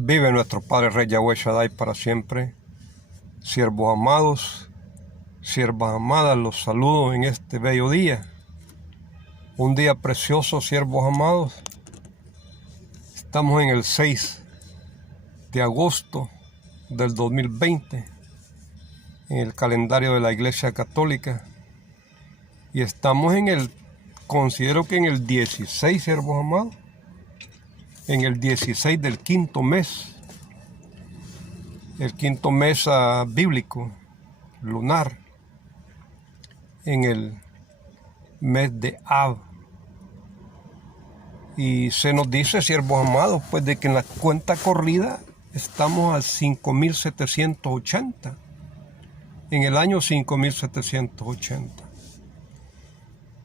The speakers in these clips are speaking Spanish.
Vive nuestro Padre Rey Yahweh Shaddai para siempre. Siervos amados, siervas amadas, los saludo en este bello día. Un día precioso, siervos amados. Estamos en el 6 de agosto del 2020, en el calendario de la Iglesia Católica. Y estamos considero que en el 16, siervos amados, en el 16 del quinto mes, el quinto mes bíblico, lunar, en el mes de Av. Y se nos dice, siervos amados, pues de que en la cuenta corrida estamos al 5780, en el año 5780.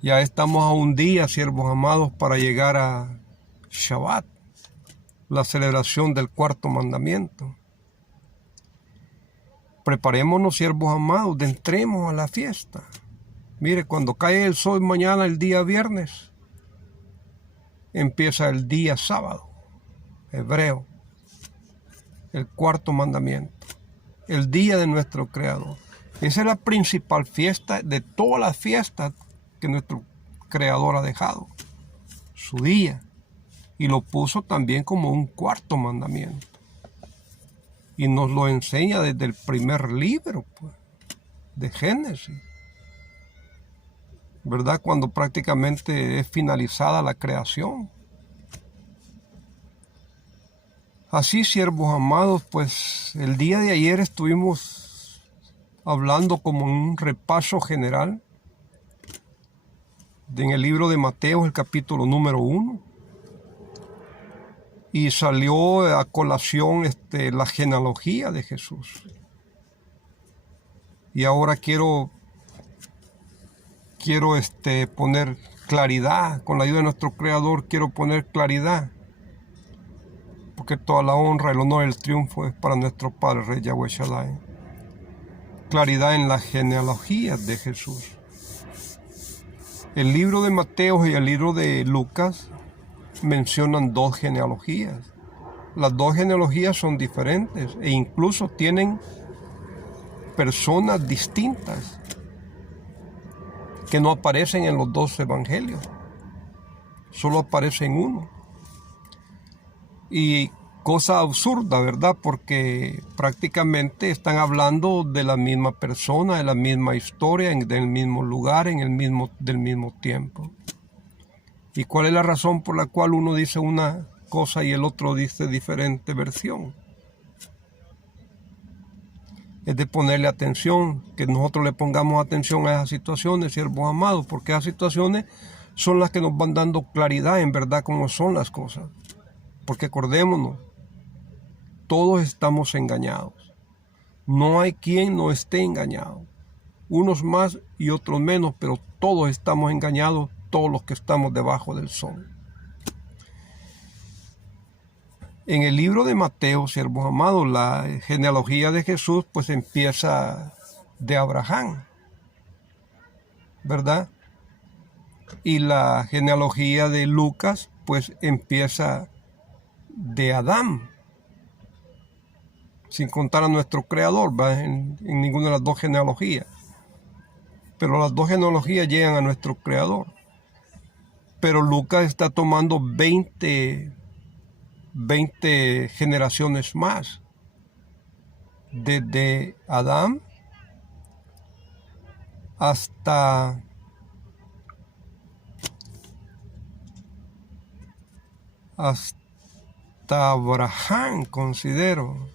Ya estamos a un día, siervos amados, para llegar a Shabbat, la celebración del cuarto mandamiento. Preparémonos, siervos amados, entremos a la fiesta. Mire, cuando cae el sol mañana, el día viernes, empieza el día sábado, hebreo, el cuarto mandamiento, el día de nuestro Creador. Esa es la principal fiesta de todas las fiestas que nuestro Creador ha dejado, su día, y lo puso también como un cuarto mandamiento. Y nos lo enseña desde el primer libro, pues, de Génesis, ¿verdad? Cuando prácticamente es finalizada la creación. Así, siervos amados, pues el día de ayer estuvimos hablando como un repaso general en el libro de Mateo, el capítulo número 1. Y salió a colación la genealogía de Jesús. Y ahora quiero poner claridad, con la ayuda de nuestro Creador quiero poner claridad, porque toda la honra, el honor y el triunfo es para nuestro Padre Rey Yahweh Shaddai. Claridad en la genealogía de Jesús. El libro de Mateo y el libro de Lucas mencionan dos genealogías. Las dos genealogías son diferentes e incluso tienen personas distintas que no aparecen en los dos evangelios. Solo aparece en uno. Y cosa absurda, ¿verdad? Porque prácticamente están hablando de la misma persona, de la misma historia, del mismo lugar, del mismo tiempo. ¿Y cuál es la razón por la cual uno dice una cosa y el otro dice diferente versión? Es de ponerle atención, que nosotros le pongamos atención a esas situaciones, siervos amados, porque esas situaciones son las que nos van dando claridad en verdad cómo son las cosas. Porque acordémonos, todos estamos engañados. No hay quien no esté engañado. Unos más y otros menos, pero todos estamos engañados, todos los que estamos debajo del sol. En el libro de Mateo, siervos amados, la genealogía de Jesús pues empieza de Abraham, ¿verdad? Y la genealogía de Lucas pues empieza de Adán, sin contar a nuestro Creador, ¿verdad? En ninguna de las dos genealogías. Pero las dos genealogías llegan a nuestro Creador. Pero Lucas está tomando 20 generaciones más, desde Adán hasta Abraham, considero,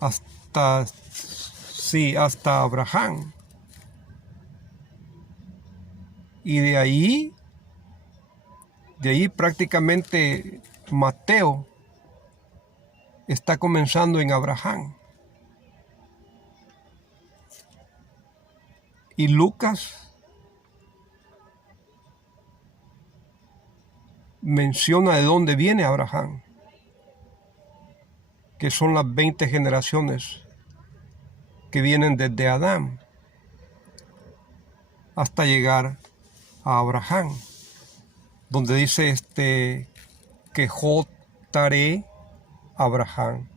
hasta Abraham. Y de ahí prácticamente Mateo está comenzando en Abraham. Y Lucas menciona de dónde viene Abraham, que son las 20 generaciones que vienen desde Adán hasta llegar a Abraham. donde dice que J-Taré Abraham.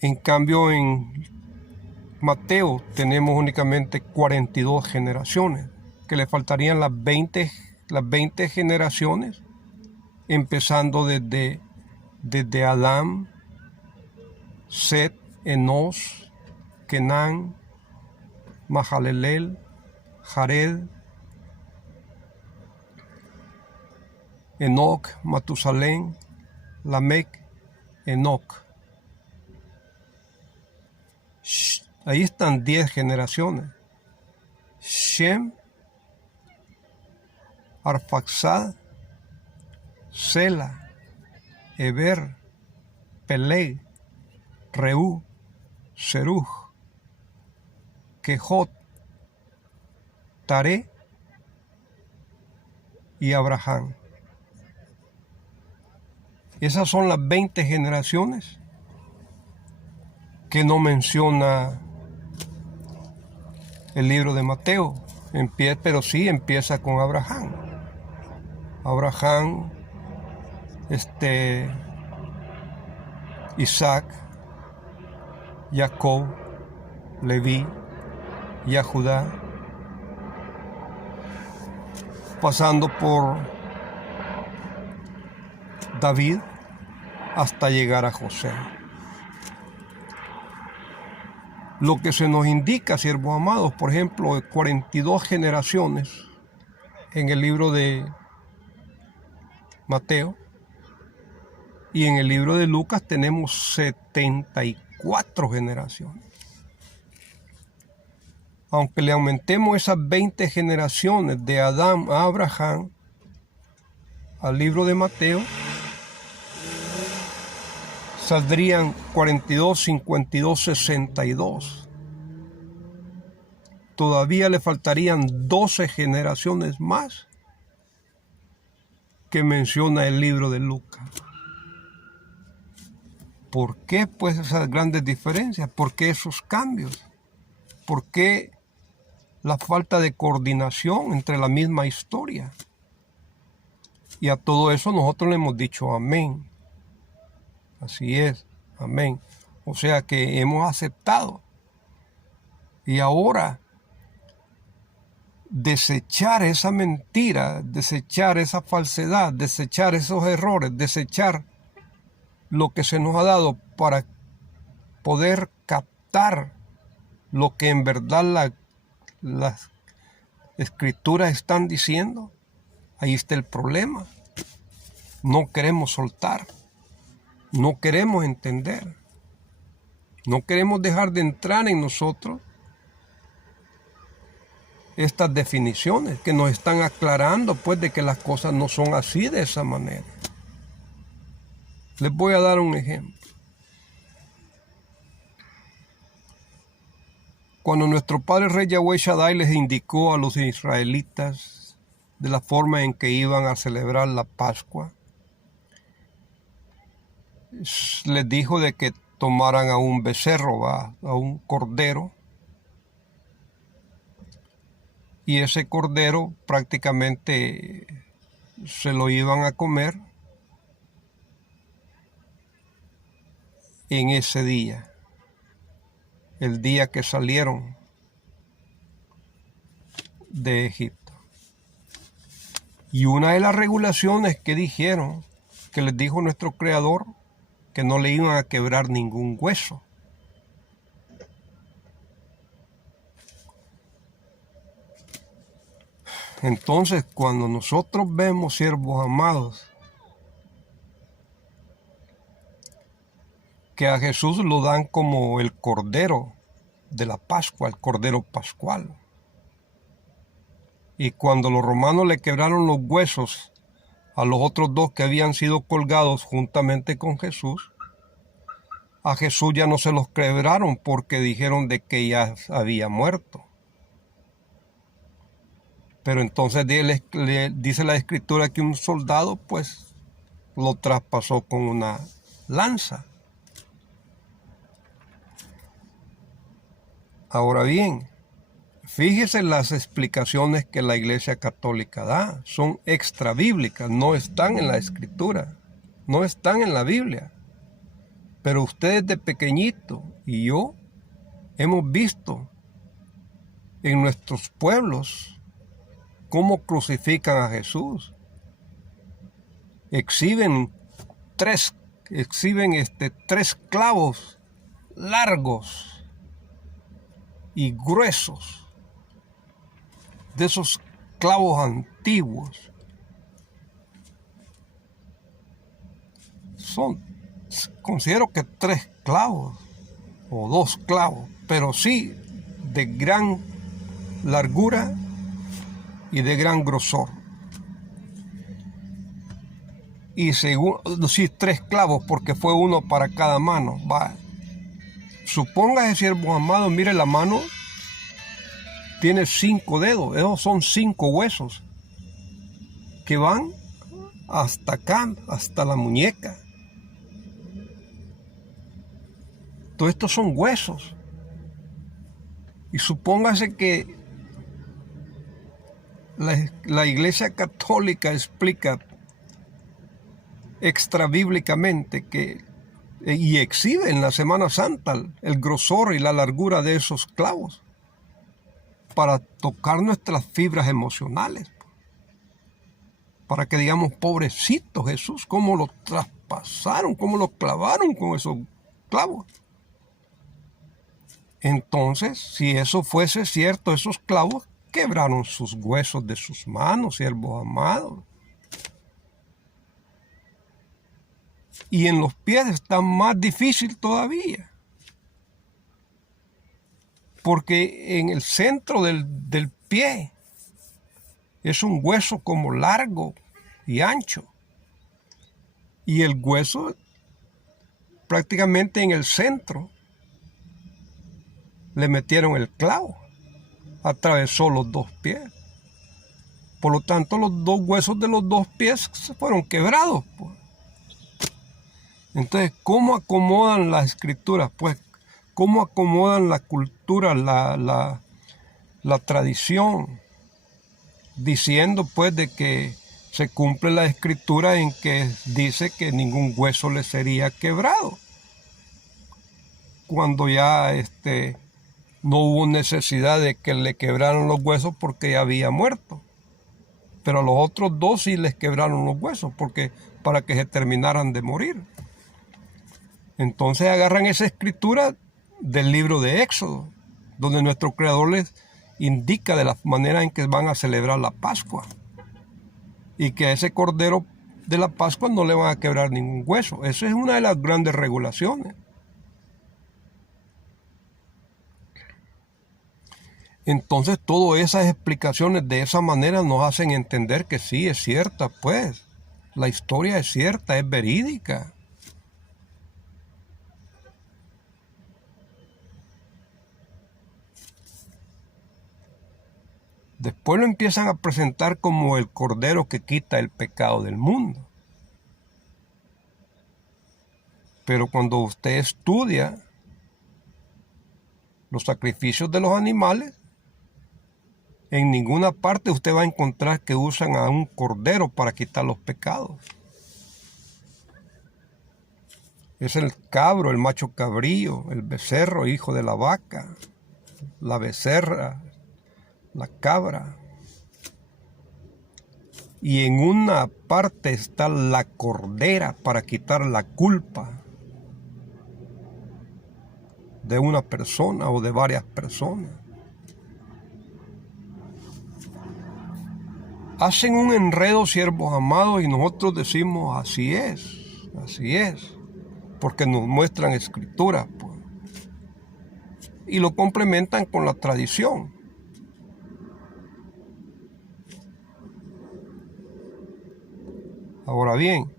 En cambio, en Mateo tenemos únicamente 42 generaciones, que le faltarían las 20 generaciones, empezando desde Adán, Set, Enos, Kenán, Mahalalel, Jared, Enoc, Matusalén, Lamec, Enoc. Ahí están 10 generaciones. Shem, Arfaxad, Sela, Eber, Peleg, Reú, Seruj, Quejot, Taré y Abraham. Esas son las 20 generaciones que no menciona el libro de Mateo, pero sí empieza con Abraham. Abraham, Isaac, Jacob, Leví, Judá, pasando por David hasta llegar a José. Lo que se nos indica, siervos amados, por ejemplo, 42 generaciones en el libro de Mateo, y en el libro de Lucas tenemos 74 generaciones. Aunque le aumentemos esas 20 generaciones de Adán a Abraham al libro de Mateo, saldrían 42, 52, 62. Todavía le faltarían 12 generaciones más que menciona el libro de Lucas. ¿Por qué pues esas grandes diferencias? ¿Por qué esos cambios? ¿Por qué la falta de coordinación entre la misma historia? Y a todo eso nosotros le hemos dicho amén. Así es, amén. O sea que hemos aceptado. Y ahora, desechar esa mentira, desechar esa falsedad, desechar esos errores, desechar lo que se nos ha dado para poder captar lo que en verdad las escrituras están diciendo. Ahí está el problema. No queremos soltar. No queremos entender. No queremos dejar de entrar en nosotros estas definiciones que nos están aclarando pues de que las cosas no son así de esa manera. Les voy a dar un ejemplo. Cuando nuestro padre rey Yahweh Shaddai les indicó a los israelitas de la forma en que iban a celebrar la Pascua, les dijo de que tomaran a un becerro, a un cordero, y ese cordero prácticamente se lo iban a comer en ese día, el día que salieron de Egipto. Y una de las regulaciones que dijeron, que les dijo nuestro Creador, que no le iban a quebrar ningún hueso. Entonces, cuando nosotros vemos, siervos amados, que a Jesús lo dan como el Cordero de la Pascua, el Cordero Pascual. Y cuando los romanos le quebraron los huesos a los otros dos que habían sido colgados juntamente con Jesús, a Jesús ya no se los quebraron porque dijeron de que ya había muerto. Pero entonces dice la Escritura que un soldado pues lo traspasó con una lanza. Ahora bien, Fíjese las explicaciones que la Iglesia Católica da. Son extra bíblicas, no están en la Escritura, no están en la Biblia. Pero ustedes de pequeñito y yo hemos visto en nuestros pueblos cómo crucifican a Jesús. Exhiben tres clavos largos y gruesos, de esos clavos antiguos. Considero que 3 clavos o 2 clavos, pero sí de gran largura y de gran grosor. Y según, sí, 3 clavos, porque fue uno para cada mano. Va. Supóngase, siervos amados, mire, la mano tiene 5 dedos, esos son 5 huesos que van hasta acá, hasta la muñeca. Todo esto son huesos. Y supóngase que la Iglesia Católica explica extrabíblicamente y exhibe en la Semana Santa el grosor y la largura de esos clavos para tocar nuestras fibras emocionales, para que digamos, pobrecito Jesús, cómo lo traspasaron, cómo lo clavaron con esos clavos. Entonces, si eso fuese cierto, esos clavos quebraron sus huesos de sus manos, siervos amados. Y en los pies está más difícil todavía. Porque en el centro del pie es un hueso como largo y ancho. Y el hueso prácticamente en el centro le metieron el clavo. Atravesó los 2 pies. Por lo tanto, los 2 huesos de los 2 pies se fueron quebrados, pues. Entonces, ¿cómo acomodan las escrituras? Pues, ¿cómo acomodan la cultura, la tradición? Diciendo, pues, de que se cumple la escritura en que dice que ningún hueso le sería quebrado. Cuando ya no hubo necesidad de que le quebraran los huesos porque ya había muerto. Pero a los otros 2 sí les quebraron los huesos para que se terminaran de morir. Entonces agarran esa escritura del libro de Éxodo, donde nuestro Creador les indica de la manera en que van a celebrar la Pascua. Y que a ese Cordero de la Pascua no le van a quebrar ningún hueso. Esa es una de las grandes regulaciones. Entonces todas esas explicaciones de esa manera nos hacen entender que sí, es cierta, pues. La historia es cierta, es verídica. Después lo empiezan a presentar como el Cordero que quita el pecado del mundo. Pero cuando usted estudia los sacrificios de los animales, en ninguna parte usted va a encontrar que usan a un cordero para quitar los pecados. Es el cabro, el macho cabrío, el becerro, hijo de la vaca, la becerra, la cabra. Y en una parte está la cordera para quitar la culpa de una persona o de varias personas. Hacen un enredo, siervos amados, y nosotros decimos así es, porque nos muestran escrituras, pues, y lo complementan con la tradición. Ahora bien,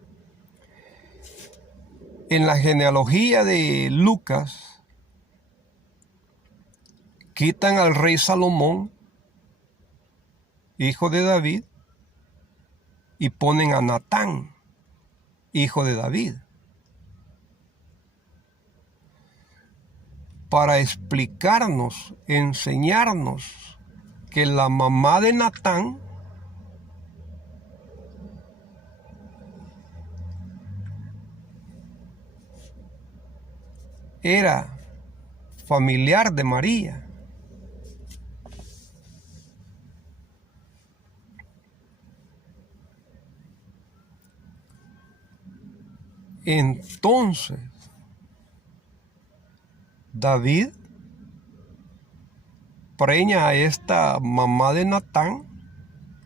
en la genealogía de Lucas, quitan al rey Salomón, hijo de David, y ponen a Natán, hijo de David, para explicarnos, enseñarnos que la mamá de Natán era familiar de María. Entonces, David preña a esta mamá de Natán,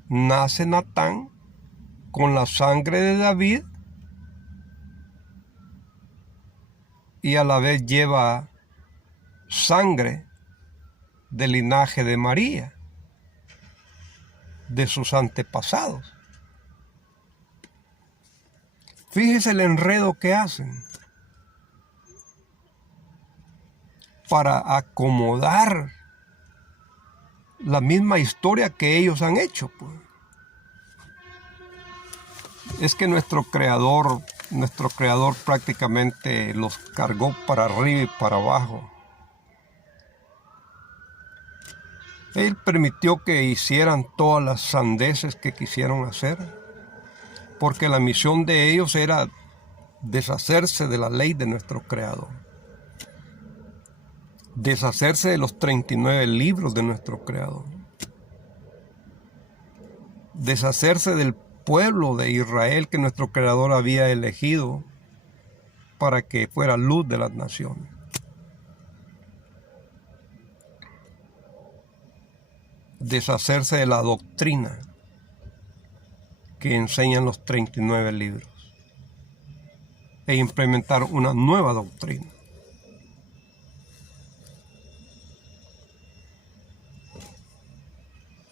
nace Natán con la sangre de David y a la vez lleva sangre del linaje de María, de sus antepasados. Fíjese el enredo que hacen para acomodar la misma historia que ellos han hecho, pues. Es que nuestro creador prácticamente los cargó para arriba y para abajo. Él permitió que hicieran todas las sandeces que quisieron hacer, porque la misión de ellos era deshacerse de la ley de nuestro creador, deshacerse de los 39 libros de nuestro creador, deshacerse del pueblo de Israel que nuestro creador había elegido para que fuera luz de las naciones. Deshacerse de la doctrina que enseñan los 39 libros e implementar una nueva doctrina.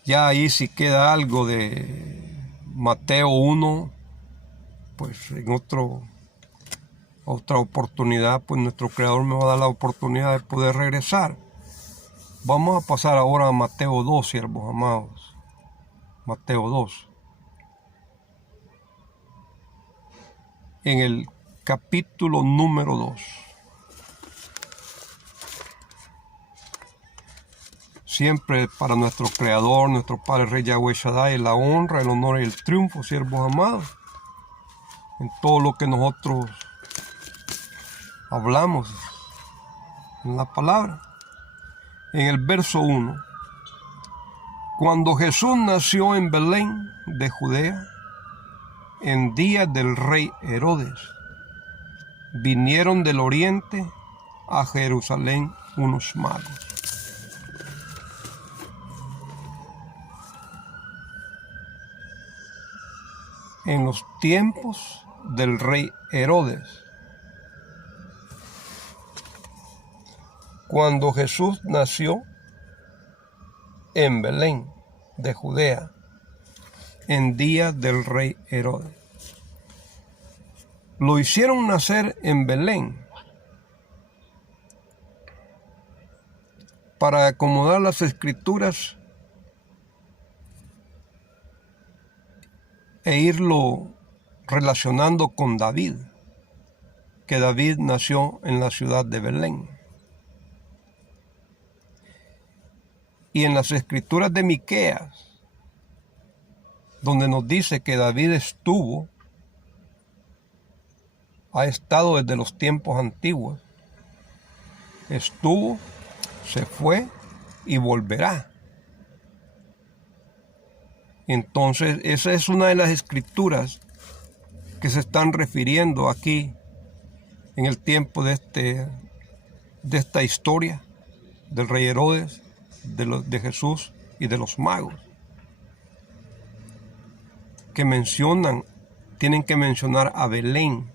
Ya ahí si queda algo de Mateo 1, pues en otra oportunidad, pues nuestro creador me va a dar la oportunidad de poder regresar. Vamos a pasar ahora a Mateo 2, siervos amados. Mateo 2. En el capítulo número 2. Siempre para nuestro Creador, nuestro Padre Rey Yahweh Shaddai, la honra, el honor y el triunfo, siervos amados, en todo lo que nosotros hablamos en la palabra. En el verso 1, cuando Jesús nació en Belén de Judea, en día del rey Herodes, vinieron del oriente a Jerusalén unos magos. En los tiempos del rey Herodes, cuando Jesús nació en Belén de Judea, en día del rey Herodes. Lo hicieron nacer en Belén para acomodar las escrituras e irlo relacionando con David, que David nació en la ciudad de Belén. Y en las escrituras de Miqueas, donde nos dice que David ha estado desde los tiempos antiguos, se fue y volverá. Entonces, esa es una de las escrituras que se están refiriendo aquí en el tiempo de esta historia del rey Herodes, de Jesús y de los magos, que tienen que mencionar a Belén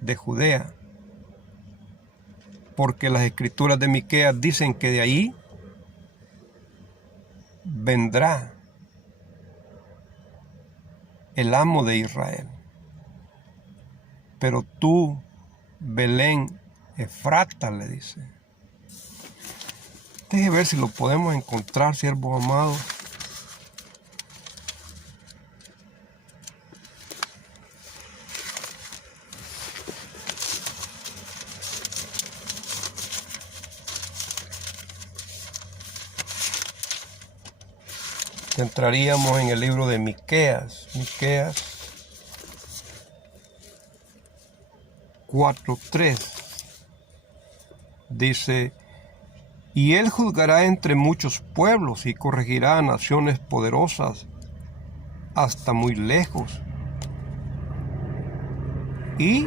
de Judea, porque las escrituras de Miqueas dicen que de ahí vendrá el amo de Israel. Pero tú, Belén Efrata, le dice. Déjeme ver si lo podemos encontrar, siervos amados. entraríamos en el libro de Miqueas. Miqueas 4:3. Dice: y él juzgará entre muchos pueblos y corregirá a naciones poderosas hasta muy lejos. Y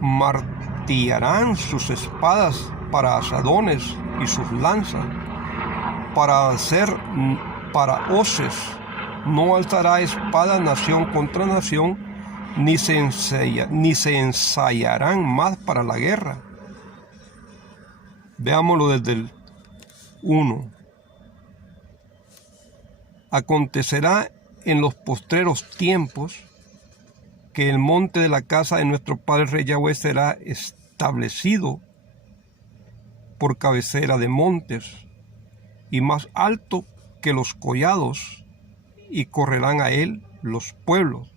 martillarán sus espadas para asadones y sus lanzas para hoces. No alzará espada nación contra nación, ni se ensayarán más para la guerra. Veámoslo desde el 1. Acontecerá en los postreros tiempos que el monte de la casa de nuestro Padre Rey Yahweh será establecido por cabecera de montes y más alto que los collados, y correrán a él los pueblos.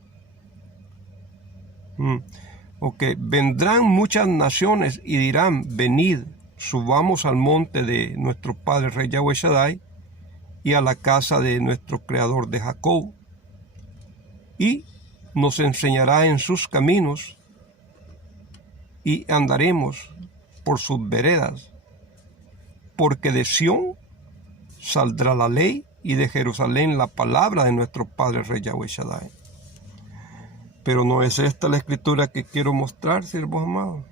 Vendrán muchas naciones y dirán: venid, subamos al monte de nuestro Padre Rey Yahweh Shaddai y a la casa de nuestro Creador de Jacob, y nos enseñará en sus caminos y andaremos por sus veredas, porque de Sión saldrá la ley y de Jerusalén la palabra de nuestro Padre Rey Yahweh Shaddai. Pero no es esta la escritura que quiero mostrar, siervos amados.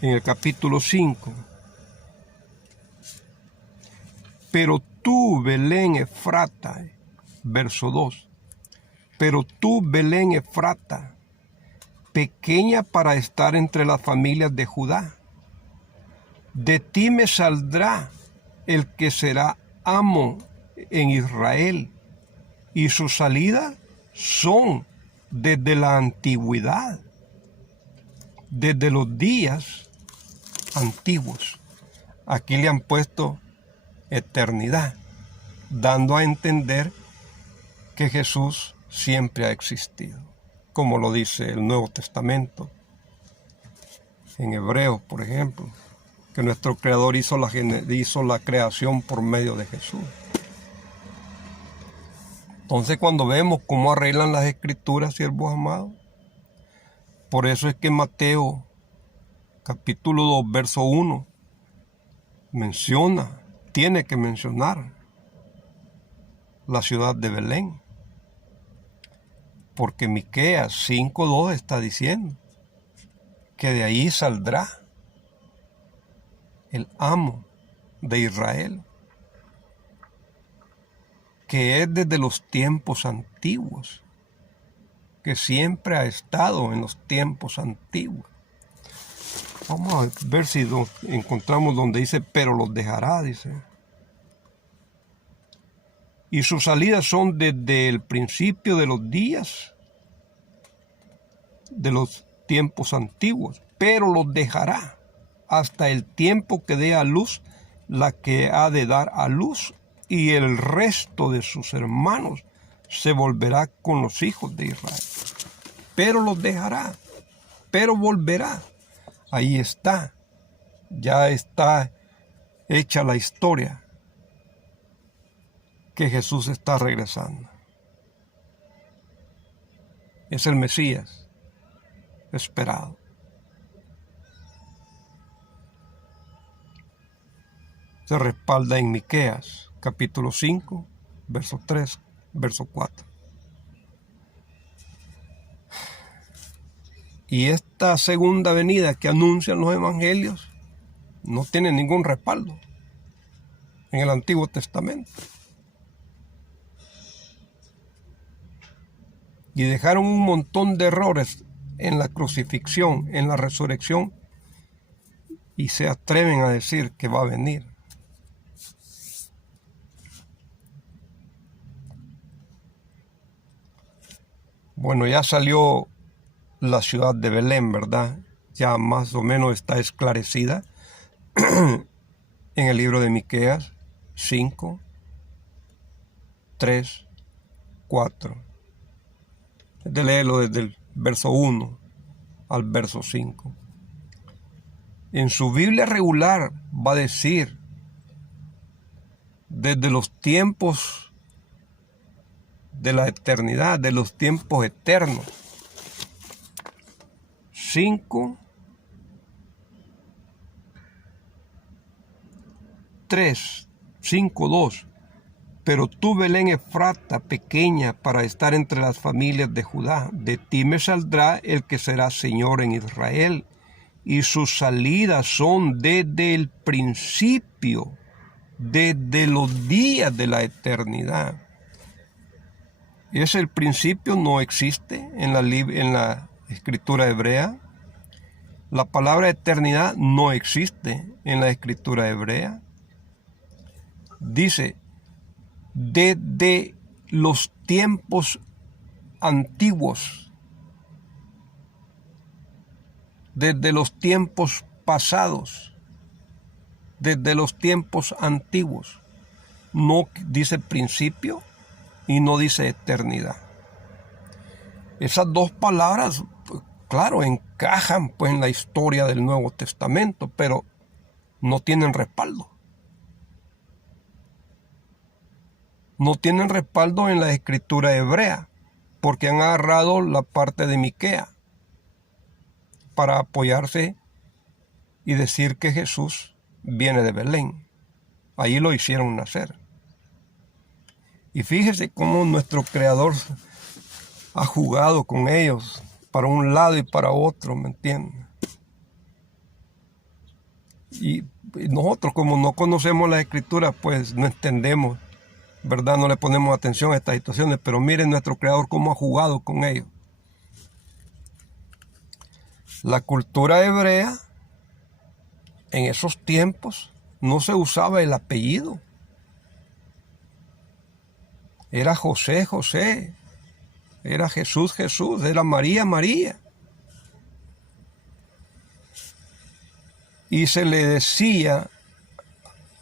En el capítulo 5. Pero tú, Belén Efrata, verso 2. Pero tú, Belén Efrata, pequeña para estar entre las familias de Judá, de ti me saldrá el que será amo en Israel, y sus salidas son desde la antigüedad, desde los días antiguos. Aquí le han puesto eternidad, dando a entender que Jesús siempre ha existido, como lo dice el Nuevo Testamento. En Hebreos, por ejemplo, que nuestro Creador hizo la creación por medio de Jesús. Entonces, cuando vemos cómo arreglan las Escrituras, siervos amados, por eso es que Mateo capítulo 2, verso 1, tiene que mencionar la ciudad de Belén, porque Miqueas 5:2 está diciendo que de ahí saldrá el amo de Israel, que es desde los tiempos antiguos, que siempre ha estado en los tiempos antiguos. Vamos a ver si encontramos donde dice: pero los dejará, dice. Y sus salidas son desde el principio de los días, de los tiempos antiguos, pero los dejará hasta el tiempo que dé a luz la que ha de dar a luz, y el resto de sus hermanos se volverá con los hijos de Israel. Pero los dejará, pero volverá. Ahí está, ya está hecha la historia, que Jesús está regresando. Es el Mesías esperado. Se respalda en Miqueas, capítulo 5, verso 3, verso 4. Y esta segunda venida que anuncian los evangelios no tiene ningún respaldo en el Antiguo Testamento. Y dejaron un montón de errores en la crucifixión, en la resurrección, y se atreven a decir que va a venir. Bueno, ya salió la ciudad de Belén, ¿verdad? Ya más o menos está esclarecida en el libro de Miqueas 5, 3 4. De leerlo desde el verso 1 al verso 5. En su Biblia regular va a decir, desde los tiempos de la eternidad, de los tiempos eternos. 5:2. Pero tú, Belén Efrata, pequeña para estar entre las familias de Judá, de ti me saldrá el que será Señor en Israel, y sus salidas son desde el principio, desde los días de la eternidad. El principio no existe en la escritura hebrea. La palabra eternidad no existe en la escritura hebrea. Dice, desde los tiempos antiguos, desde los tiempos pasados, desde los tiempos antiguos. No dice principio y no dice eternidad. Esas dos palabras, claro, encajan pues en la historia del Nuevo Testamento, pero no tienen respaldo. No tienen respaldo en la escritura hebrea, porque han agarrado la parte de Miquea para apoyarse y decir que Jesús viene de Belén. Ahí lo hicieron nacer. Y fíjese cómo nuestro Creador ha jugado con ellos para un lado y para otro, ¿me entienden? Y nosotros, como no conocemos la escritura, pues no entendemos, ¿verdad? No le ponemos atención a estas situaciones, pero miren nuestro Creador cómo ha jugado con ellos. La cultura hebrea, en esos tiempos, no se usaba el apellido. Era José, José. Era Jesús, Jesús. Era María, María. Y se le decía,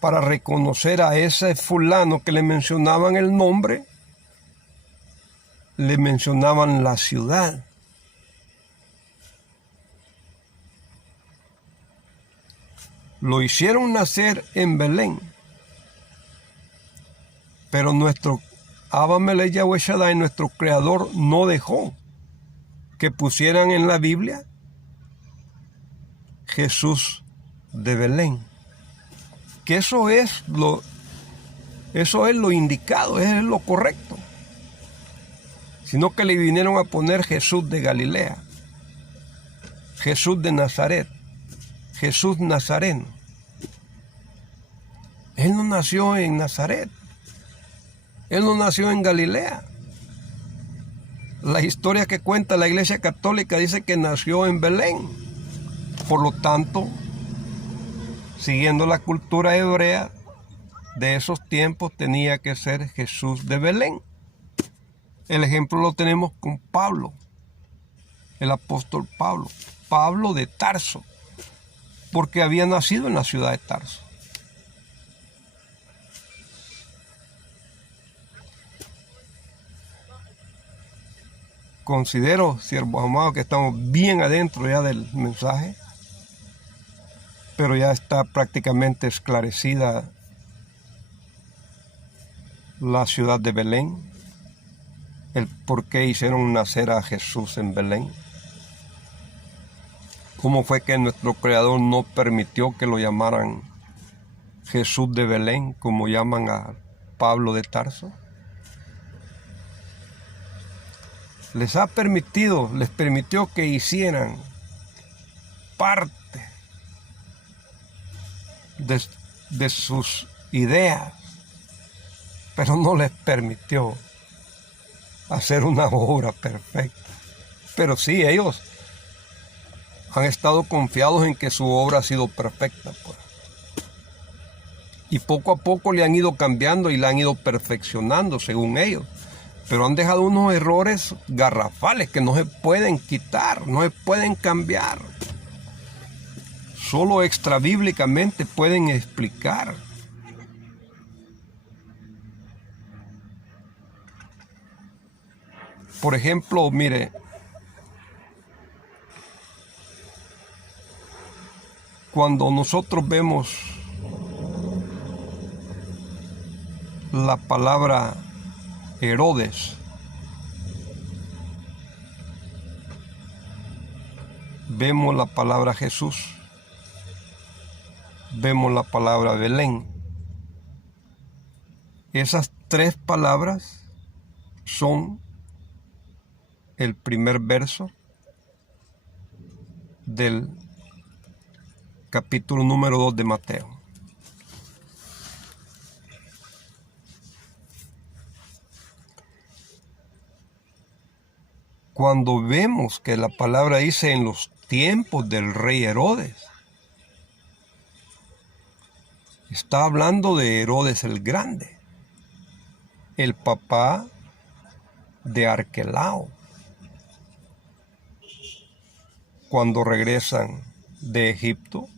para reconocer a ese fulano que le mencionaban el nombre, le mencionaban la ciudad. Lo hicieron nacer en Belén, pero nuestro Abba Melech Yahweh Shaddai, nuestro Creador, no dejó que pusieran en la Biblia Jesús de Belén. Que eso es lo indicado, es lo correcto. Sino que le vinieron a poner Jesús de Galilea, Jesús de Nazaret, Jesús Nazareno. Él no nació en Nazaret. Él no nació en Galilea. La historia que cuenta la Iglesia Católica dice que nació en Belén. Por lo tanto, siguiendo la cultura hebrea de esos tiempos, tenía que ser Jesús de Belén. El ejemplo lo tenemos con Pablo, el apóstol Pablo. Pablo de Tarso, porque había nacido en la ciudad de Tarso. Considero, siervos amados, que estamos bien adentro ya del mensaje, pero ya está prácticamente esclarecida la ciudad de Belén, el por qué hicieron nacer a Jesús en Belén, cómo fue que nuestro Creador no permitió que lo llamaran Jesús de Belén, como llaman a Pablo de Tarso. Les permitió que hicieran parte de sus ideas, pero no les permitió hacer una obra perfecta. Pero sí, ellos han estado confiados en que su obra ha sido perfecta, pues. Y poco a poco le han ido cambiando y la han ido perfeccionando según ellos. Pero han dejado unos errores garrafales que no se pueden quitar, no se pueden cambiar. Solo extrabíblicamente pueden explicar. Por ejemplo, mire, cuando nosotros vemos la palabra Herodes, vemos la palabra Jesús, vemos la palabra Belén. Esas tres palabras son el primer verso del capítulo número 2 de Mateo. Cuando vemos que la palabra dice en los tiempos del rey Herodes, está hablando de Herodes el Grande, el papá de Arquelao, cuando regresan de Egipto,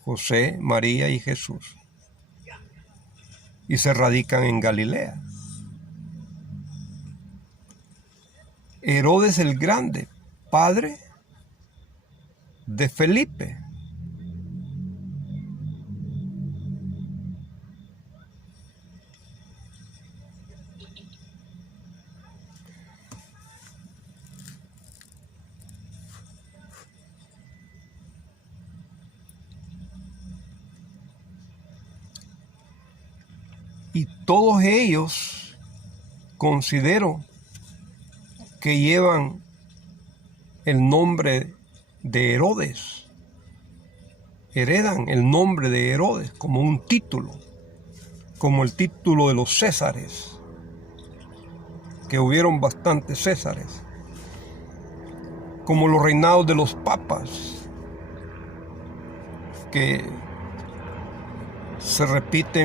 José, María y Jesús, y se radican en Galilea. Herodes el Grande, padre de Felipe. Y todos ellos considero que llevan el nombre de Herodes, heredan el nombre de Herodes como un título, como el título de los Césares, que hubieron bastantes Césares, como los reinados de los papas, que se repiten